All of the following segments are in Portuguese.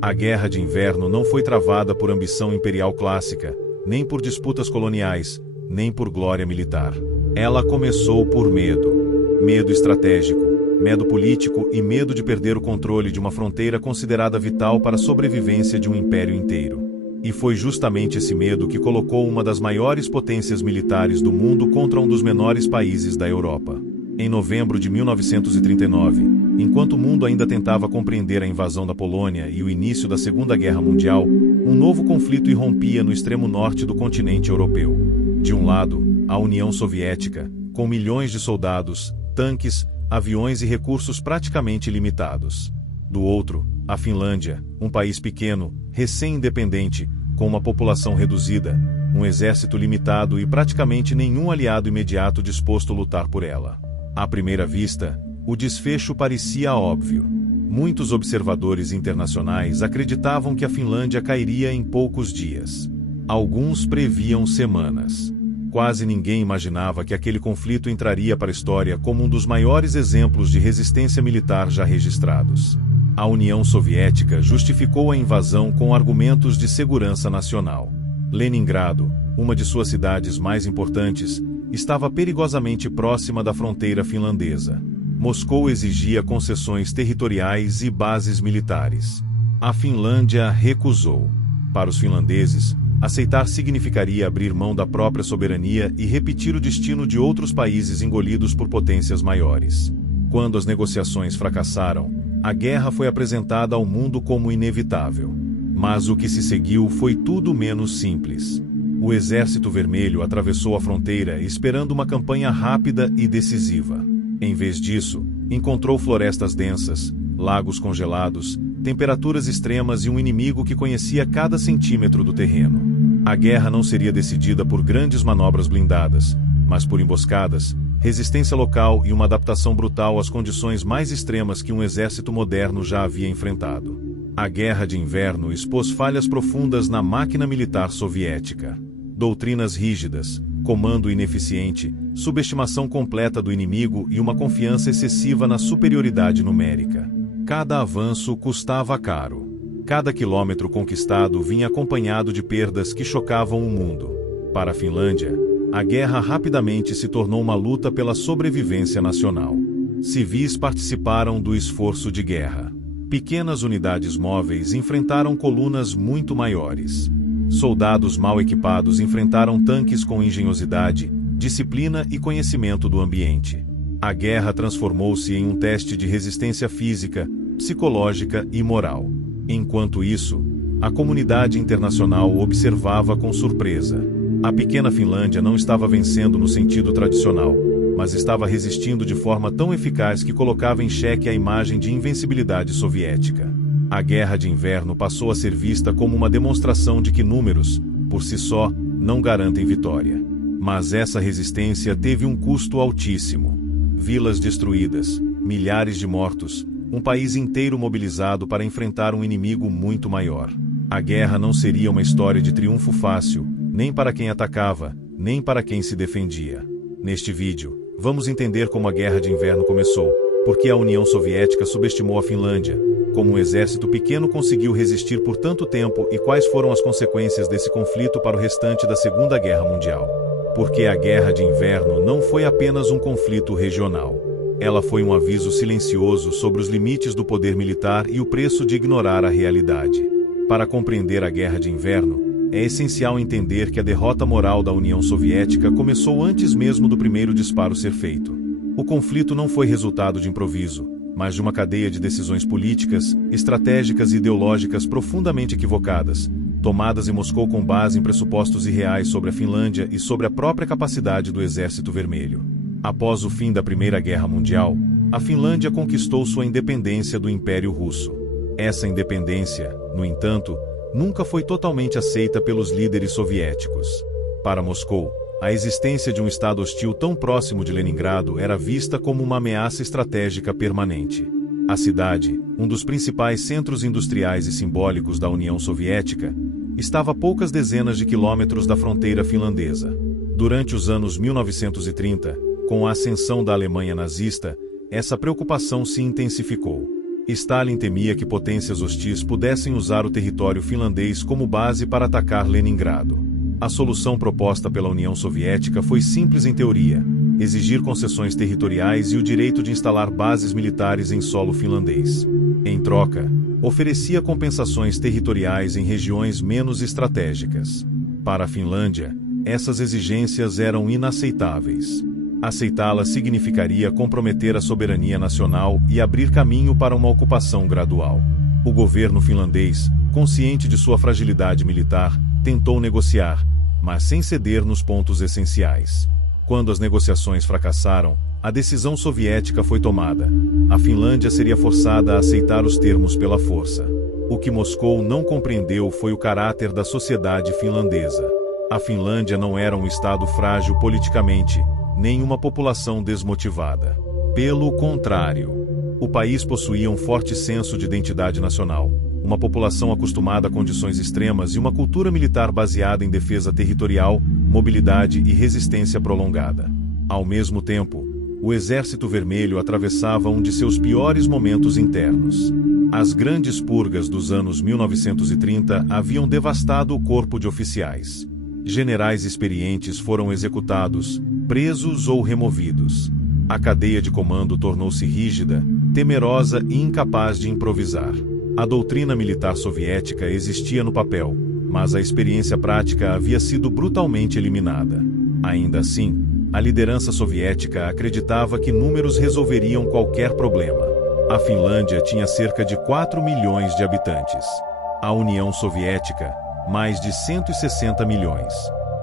A Guerra de Inverno não foi travada por ambição imperial clássica, nem por disputas coloniais, nem por glória militar. Ela começou por medo. Medo estratégico, medo político e medo de perder o controle de uma fronteira considerada vital para a sobrevivência de um império inteiro. E foi justamente esse medo que colocou uma das maiores potências militares do mundo contra um dos menores países da Europa. Em novembro de 1939, enquanto o mundo ainda tentava compreender a invasão da Polônia e o início da Segunda Guerra Mundial, um novo conflito irrompia no extremo norte do continente europeu. De um lado, a União Soviética, com milhões de soldados, tanques, aviões e recursos praticamente ilimitados. Do outro, a Finlândia, um país pequeno, recém-independente, com uma população reduzida, um exército limitado e praticamente nenhum aliado imediato disposto a lutar por ela. À primeira vista, o desfecho parecia óbvio. Muitos observadores internacionais acreditavam que a Finlândia cairia em poucos dias. Alguns previam semanas. Quase ninguém imaginava que aquele conflito entraria para a história como um dos maiores exemplos de resistência militar já registrados. A União Soviética justificou a invasão com argumentos de segurança nacional. Leningrado, uma de suas cidades mais importantes, estava perigosamente próxima da fronteira finlandesa. Moscou exigia concessões territoriais e bases militares. A Finlândia recusou. Para os finlandeses, aceitar significaria abrir mão da própria soberania e repetir o destino de outros países engolidos por potências maiores. Quando as negociações fracassaram, a guerra foi apresentada ao mundo como inevitável. Mas o que se seguiu foi tudo menos simples. O Exército Vermelho atravessou a fronteira esperando uma campanha rápida e decisiva. Em vez disso, encontrou florestas densas, lagos congelados, temperaturas extremas e um inimigo que conhecia cada centímetro do terreno. A guerra não seria decidida por grandes manobras blindadas, mas por emboscadas, resistência local e uma adaptação brutal às condições mais extremas que um exército moderno já havia enfrentado. A Guerra de Inverno expôs falhas profundas na máquina militar soviética. Doutrinas rígidas, comando ineficiente, subestimação completa do inimigo e uma confiança excessiva na superioridade numérica. Cada avanço custava caro. Cada quilômetro conquistado vinha acompanhado de perdas que chocavam o mundo. Para a Finlândia, a guerra rapidamente se tornou uma luta pela sobrevivência nacional. Civis participaram do esforço de guerra. Pequenas unidades móveis enfrentaram colunas muito maiores. Soldados mal equipados enfrentaram tanques com engenhosidade, disciplina e conhecimento do ambiente. A guerra transformou-se em um teste de resistência física, psicológica e moral. Enquanto isso, a comunidade internacional observava com surpresa. A pequena Finlândia não estava vencendo no sentido tradicional, mas estava resistindo de forma tão eficaz que colocava em xeque a imagem de invencibilidade soviética. A Guerra de Inverno passou a ser vista como uma demonstração de que números, por si só, não garantem vitória. Mas essa resistência teve um custo altíssimo. Vilas destruídas, milhares de mortos, um país inteiro mobilizado para enfrentar um inimigo muito maior. A guerra não seria uma história de triunfo fácil, nem para quem atacava, nem para quem se defendia. Neste vídeo, vamos entender como a Guerra de Inverno começou, por que a União Soviética subestimou a Finlândia, como um exército pequeno conseguiu resistir por tanto tempo e quais foram as consequências desse conflito para o restante da Segunda Guerra Mundial. Porque a Guerra de Inverno não foi apenas um conflito regional. Ela foi um aviso silencioso sobre os limites do poder militar e o preço de ignorar a realidade. Para compreender a Guerra de Inverno, é essencial entender que a derrota moral da União Soviética começou antes mesmo do primeiro disparo ser feito. O conflito não foi resultado de improviso, mas de uma cadeia de decisões políticas, estratégicas e ideológicas profundamente equivocadas, tomadas em Moscou com base em pressupostos irreais sobre a Finlândia e sobre a própria capacidade do Exército Vermelho. Após o fim da Primeira Guerra Mundial, a Finlândia conquistou sua independência do Império Russo. Essa independência, no entanto, nunca foi totalmente aceita pelos líderes soviéticos. Para Moscou, a existência de um estado hostil tão próximo de Leningrado era vista como uma ameaça estratégica permanente. A cidade, um dos principais centros industriais e simbólicos da União Soviética, estava a poucas dezenas de quilômetros da fronteira finlandesa. Durante os anos 1930, com a ascensão da Alemanha nazista, essa preocupação se intensificou. Stalin temia que potências hostis pudessem usar o território finlandês como base para atacar Leningrado. A solução proposta pela União Soviética foi simples em teoria: exigir concessões territoriais e o direito de instalar bases militares em solo finlandês. Em troca, oferecia compensações territoriais em regiões menos estratégicas. Para a Finlândia, essas exigências eram inaceitáveis. Aceitá-las significaria comprometer a soberania nacional e abrir caminho para uma ocupação gradual. O governo finlandês, consciente de sua fragilidade militar, tentou negociar, mas sem ceder nos pontos essenciais. Quando as negociações fracassaram, a decisão soviética foi tomada. A Finlândia seria forçada a aceitar os termos pela força. O que Moscou não compreendeu foi o caráter da sociedade finlandesa. A Finlândia não era um estado frágil politicamente, nem uma população desmotivada. Pelo contrário, o país possuía um forte senso de identidade nacional, uma população acostumada a condições extremas e uma cultura militar baseada em defesa territorial, mobilidade e resistência prolongada. Ao mesmo tempo, o Exército Vermelho atravessava um de seus piores momentos internos. As grandes purgas dos anos 1930 haviam devastado o corpo de oficiais. Generais experientes foram executados, presos ou removidos. A cadeia de comando tornou-se rígida, temerosa e incapaz de improvisar. A doutrina militar soviética existia no papel, mas a experiência prática havia sido brutalmente eliminada. Ainda assim, a liderança soviética acreditava que números resolveriam qualquer problema. A Finlândia tinha cerca de 4 milhões de habitantes. A União Soviética, mais de 160 milhões.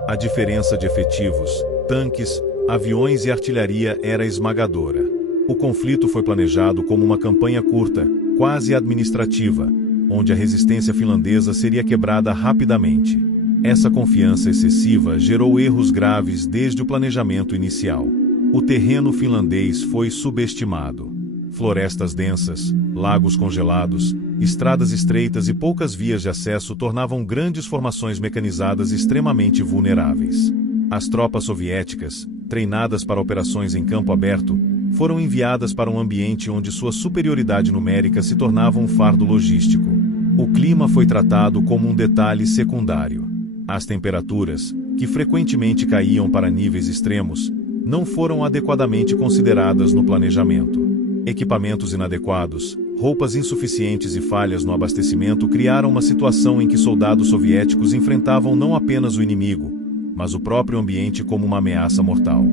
A diferença de efetivos, tanques, aviões e artilharia era esmagadora. O conflito foi planejado como uma campanha curta, quase administrativa, onde a resistência finlandesa seria quebrada rapidamente. Essa confiança excessiva gerou erros graves desde o planejamento inicial. O terreno finlandês foi subestimado. Florestas densas, lagos congelados, estradas estreitas e poucas vias de acesso tornavam grandes formações mecanizadas extremamente vulneráveis. As tropas soviéticas, treinadas para operações em campo aberto, foram enviadas para um ambiente onde sua superioridade numérica se tornava um fardo logístico. O clima foi tratado como um detalhe secundário. As temperaturas, que frequentemente caíam para níveis extremos, não foram adequadamente consideradas no planejamento. Equipamentos inadequados, roupas insuficientes e falhas no abastecimento criaram uma situação em que soldados soviéticos enfrentavam não apenas o inimigo, mas o próprio ambiente como uma ameaça mortal.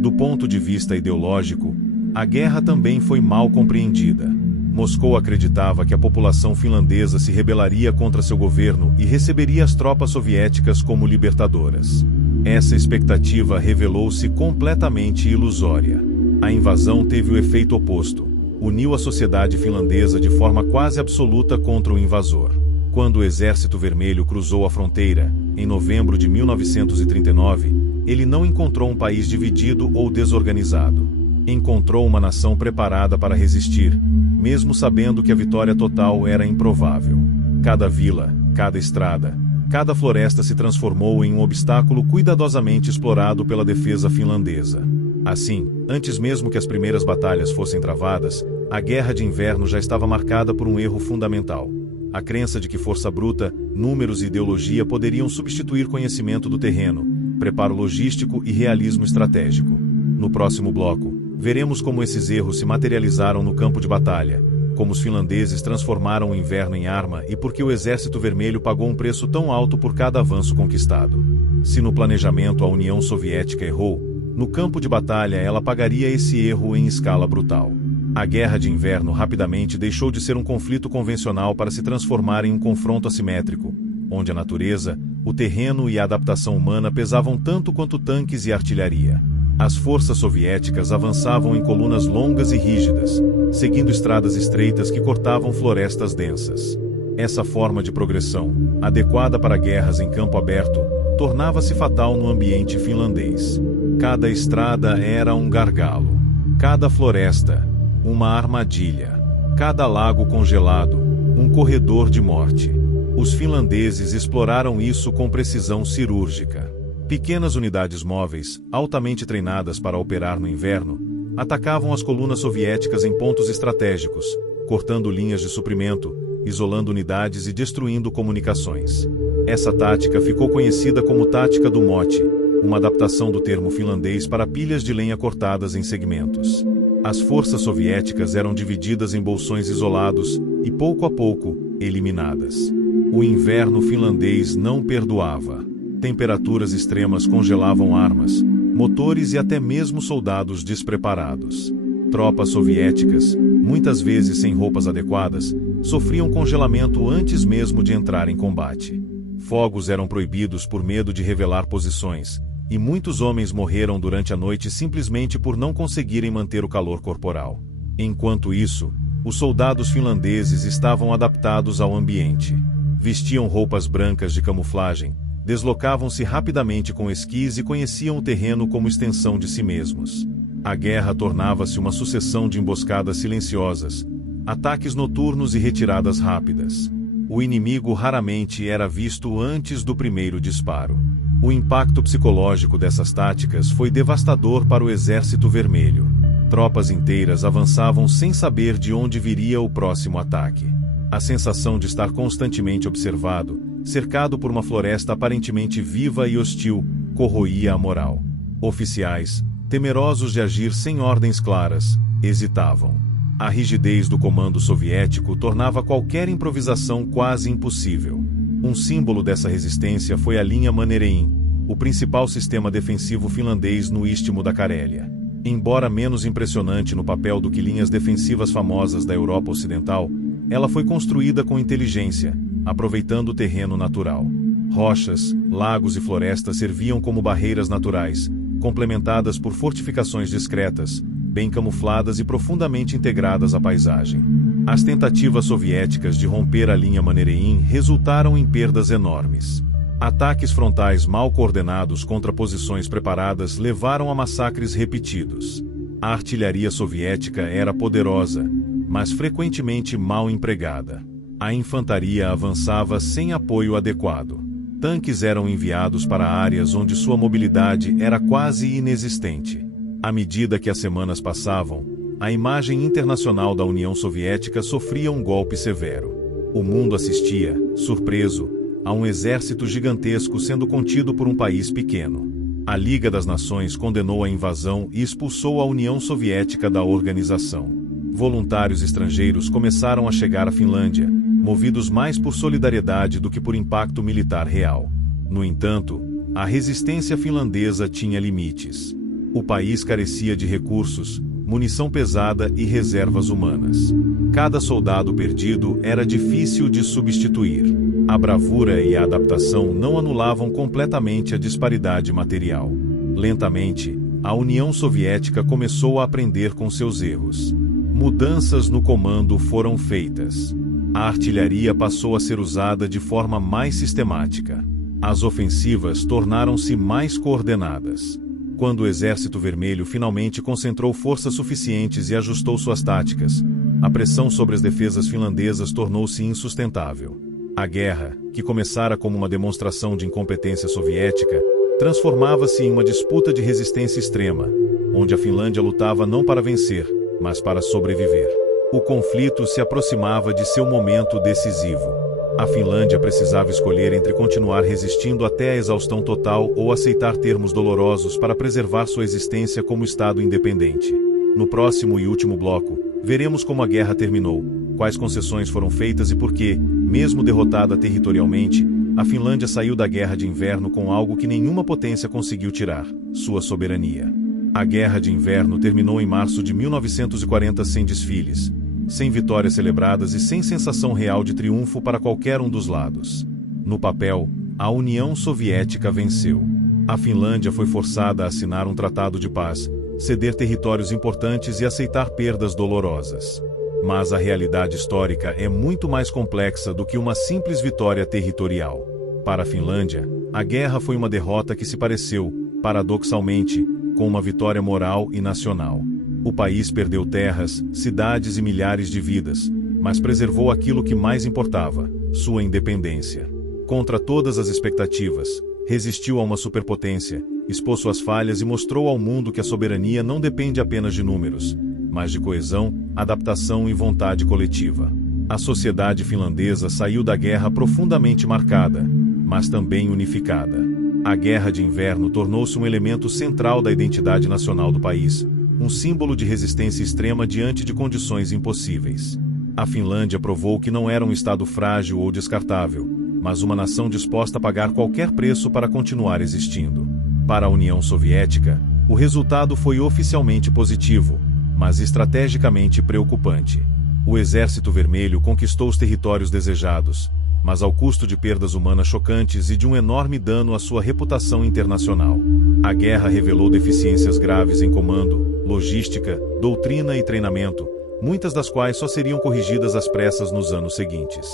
Do ponto de vista ideológico, a guerra também foi mal compreendida. Moscou acreditava que a população finlandesa se rebelaria contra seu governo e receberia as tropas soviéticas como libertadoras. Essa expectativa revelou-se completamente ilusória. A invasão teve o efeito oposto. Uniu a sociedade finlandesa de forma quase absoluta contra o invasor. Quando o Exército Vermelho cruzou a fronteira, em novembro de 1939, ele não encontrou um país dividido ou desorganizado. Encontrou uma nação preparada para resistir, mesmo sabendo que a vitória total era improvável. Cada vila, cada estrada, cada floresta se transformou em um obstáculo cuidadosamente explorado pela defesa finlandesa. Assim, antes mesmo que as primeiras batalhas fossem travadas, a Guerra de Inverno já estava marcada por um erro fundamental: a crença de que força bruta, números e ideologia poderiam substituir conhecimento do terreno, preparo logístico e realismo estratégico. No próximo bloco, veremos como esses erros se materializaram no campo de batalha, como os finlandeses transformaram o inverno em arma e por que o Exército Vermelho pagou um preço tão alto por cada avanço conquistado. Se no planejamento a União Soviética errou, no campo de batalha ela pagaria esse erro em escala brutal. A Guerra de Inverno rapidamente deixou de ser um conflito convencional para se transformar em um confronto assimétrico, onde a natureza, o terreno e a adaptação humana pesavam tanto quanto tanques e artilharia. As forças soviéticas avançavam em colunas longas e rígidas, seguindo estradas estreitas que cortavam florestas densas. Essa forma de progressão, adequada para guerras em campo aberto, tornava-se fatal no ambiente finlandês. Cada estrada era um gargalo, cada floresta, uma armadilha, cada lago congelado, um corredor de morte. Os finlandeses exploraram isso com precisão cirúrgica. Pequenas unidades móveis, altamente treinadas para operar no inverno, atacavam as colunas soviéticas em pontos estratégicos, cortando linhas de suprimento, isolando unidades e destruindo comunicações. Essa tática ficou conhecida como Tática do Mote, uma adaptação do termo finlandês para pilhas de lenha cortadas em segmentos. As forças soviéticas eram divididas em bolsões isolados e, pouco a pouco, eliminadas. O inverno finlandês não perdoava. Temperaturas extremas congelavam armas, motores e até mesmo soldados despreparados. Tropas soviéticas, muitas vezes sem roupas adequadas, sofriam congelamento antes mesmo de entrar em combate. Fogos eram proibidos por medo de revelar posições, e muitos homens morreram durante a noite simplesmente por não conseguirem manter o calor corporal. Enquanto isso, os soldados finlandeses estavam adaptados ao ambiente. Vestiam roupas brancas de camuflagem, deslocavam-se rapidamente com esquis e conheciam o terreno como extensão de si mesmos. A guerra tornava-se uma sucessão de emboscadas silenciosas, ataques noturnos e retiradas rápidas. O inimigo raramente era visto antes do primeiro disparo. O impacto psicológico dessas táticas foi devastador para o Exército Vermelho. Tropas inteiras avançavam sem saber de onde viria o próximo ataque. A sensação de estar constantemente observado, cercado por uma floresta aparentemente viva e hostil, corroía a moral. Oficiais, temerosos de agir sem ordens claras, hesitavam. A rigidez do comando soviético tornava qualquer improvisação quase impossível. Um símbolo dessa resistência foi a linha Mannerheim, o principal sistema defensivo finlandês no istmo da Carélia. Embora menos impressionante no papel do que linhas defensivas famosas da Europa Ocidental, ela foi construída com inteligência, aproveitando o terreno natural. Rochas, lagos e florestas serviam como barreiras naturais, complementadas por fortificações discretas, bem camufladas e profundamente integradas à paisagem. As tentativas soviéticas de romper a linha Mannerheim resultaram em perdas enormes. Ataques frontais mal coordenados contra posições preparadas levaram a massacres repetidos. A artilharia soviética era poderosa, mas frequentemente mal empregada. A infantaria avançava sem apoio adequado. Tanques eram enviados para áreas onde sua mobilidade era quase inexistente. À medida que as semanas passavam, a imagem internacional da União Soviética sofria um golpe severo. O mundo assistia, surpreso, a um exército gigantesco sendo contido por um país pequeno. A Liga das Nações condenou a invasão e expulsou a União Soviética da organização. Voluntários estrangeiros começaram a chegar à Finlândia, movidos mais por solidariedade do que por impacto militar real. No entanto, a resistência finlandesa tinha limites. O país carecia de recursos, munição pesada e reservas humanas. Cada soldado perdido era difícil de substituir. A bravura e a adaptação não anulavam completamente a disparidade material. Lentamente, a União Soviética começou a aprender com seus erros. Mudanças no comando foram feitas. A artilharia passou a ser usada de forma mais sistemática. As ofensivas tornaram-se mais coordenadas. Quando o Exército Vermelho finalmente concentrou forças suficientes e ajustou suas táticas, a pressão sobre as defesas finlandesas tornou-se insustentável. A guerra, que começara como uma demonstração de incompetência soviética, transformava-se em uma disputa de resistência extrema, onde a Finlândia lutava não para vencer, mas para sobreviver. O conflito se aproximava de seu momento decisivo. A Finlândia precisava escolher entre continuar resistindo até a exaustão total ou aceitar termos dolorosos para preservar sua existência como Estado independente. No próximo e último bloco, veremos como a guerra terminou, quais concessões foram feitas e por que, mesmo derrotada territorialmente, a Finlândia saiu da Guerra de Inverno com algo que nenhuma potência conseguiu tirar: sua soberania. A Guerra de Inverno terminou em março de 1940 sem desfiles, sem vitórias celebradas e sem sensação real de triunfo para qualquer um dos lados. No papel, a União Soviética venceu. A Finlândia foi forçada a assinar um tratado de paz, ceder territórios importantes e aceitar perdas dolorosas. Mas a realidade histórica é muito mais complexa do que uma simples vitória territorial. Para a Finlândia, a guerra foi uma derrota que se pareceu, paradoxalmente, com uma vitória moral e nacional. O país perdeu terras, cidades e milhares de vidas, mas preservou aquilo que mais importava: sua independência. Contra todas as expectativas, resistiu a uma superpotência, expôs suas falhas e mostrou ao mundo que a soberania não depende apenas de números, mas de coesão, adaptação e vontade coletiva. A sociedade finlandesa saiu da guerra profundamente marcada, mas também unificada. A Guerra de Inverno tornou-se um elemento central da identidade nacional do país, um símbolo de resistência extrema diante de condições impossíveis. A Finlândia provou que não era um estado frágil ou descartável, mas uma nação disposta a pagar qualquer preço para continuar existindo. Para a União Soviética, o resultado foi oficialmente positivo, mas estrategicamente preocupante. O Exército Vermelho conquistou os territórios desejados, mas ao custo de perdas humanas chocantes e de um enorme dano à sua reputação internacional. A guerra revelou deficiências graves em comando, logística, doutrina e treinamento, muitas das quais só seriam corrigidas às pressas nos anos seguintes.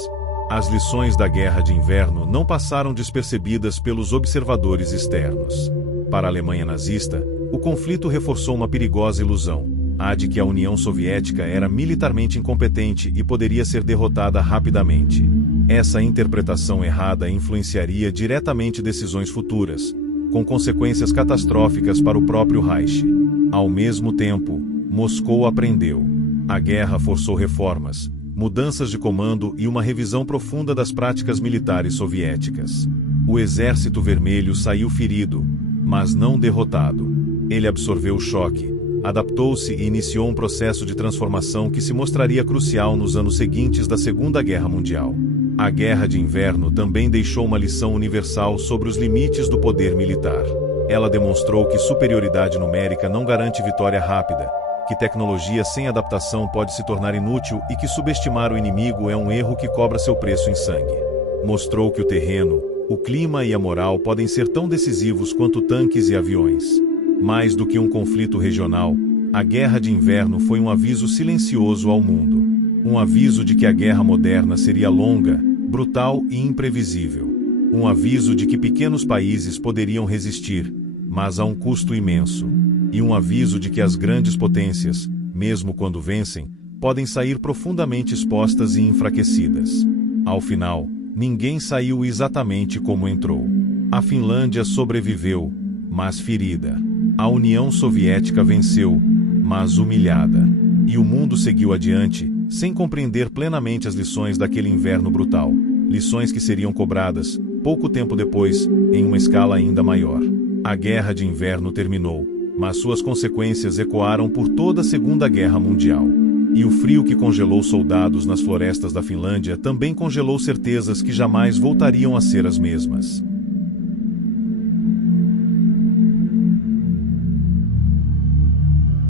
As lições da Guerra de Inverno não passaram despercebidas pelos observadores externos. Para a Alemanha nazista, o conflito reforçou uma perigosa ilusão, a de que a União Soviética era militarmente incompetente e poderia ser derrotada rapidamente. Essa interpretação errada influenciaria diretamente decisões futuras, com consequências catastróficas para o próprio Reich. Ao mesmo tempo, Moscou aprendeu. A guerra forçou reformas, mudanças de comando e uma revisão profunda das práticas militares soviéticas. O Exército Vermelho saiu ferido, mas não derrotado. Ele absorveu o choque, adaptou-se e iniciou um processo de transformação que se mostraria crucial nos anos seguintes da Segunda Guerra Mundial. A Guerra de Inverno também deixou uma lição universal sobre os limites do poder militar. Ela demonstrou que superioridade numérica não garante vitória rápida, que tecnologia sem adaptação pode se tornar inútil e que subestimar o inimigo é um erro que cobra seu preço em sangue. Mostrou que o terreno, o clima e a moral podem ser tão decisivos quanto tanques e aviões. Mais do que um conflito regional, a Guerra de Inverno foi um aviso silencioso ao mundo. Um aviso de que a guerra moderna seria longa, brutal e imprevisível. Um aviso de que pequenos países poderiam resistir, mas a um custo imenso. E um aviso de que as grandes potências, mesmo quando vencem, podem sair profundamente expostas e enfraquecidas. Ao final, ninguém saiu exatamente como entrou. A Finlândia sobreviveu, mas ferida. A União Soviética venceu, mas humilhada. E o mundo seguiu adiante, sem compreender plenamente as lições daquele inverno brutal. Lições que seriam cobradas, pouco tempo depois, em uma escala ainda maior. A Guerra de Inverno terminou, mas suas consequências ecoaram por toda a Segunda Guerra Mundial. E o frio que congelou soldados nas florestas da Finlândia também congelou certezas que jamais voltariam a ser as mesmas.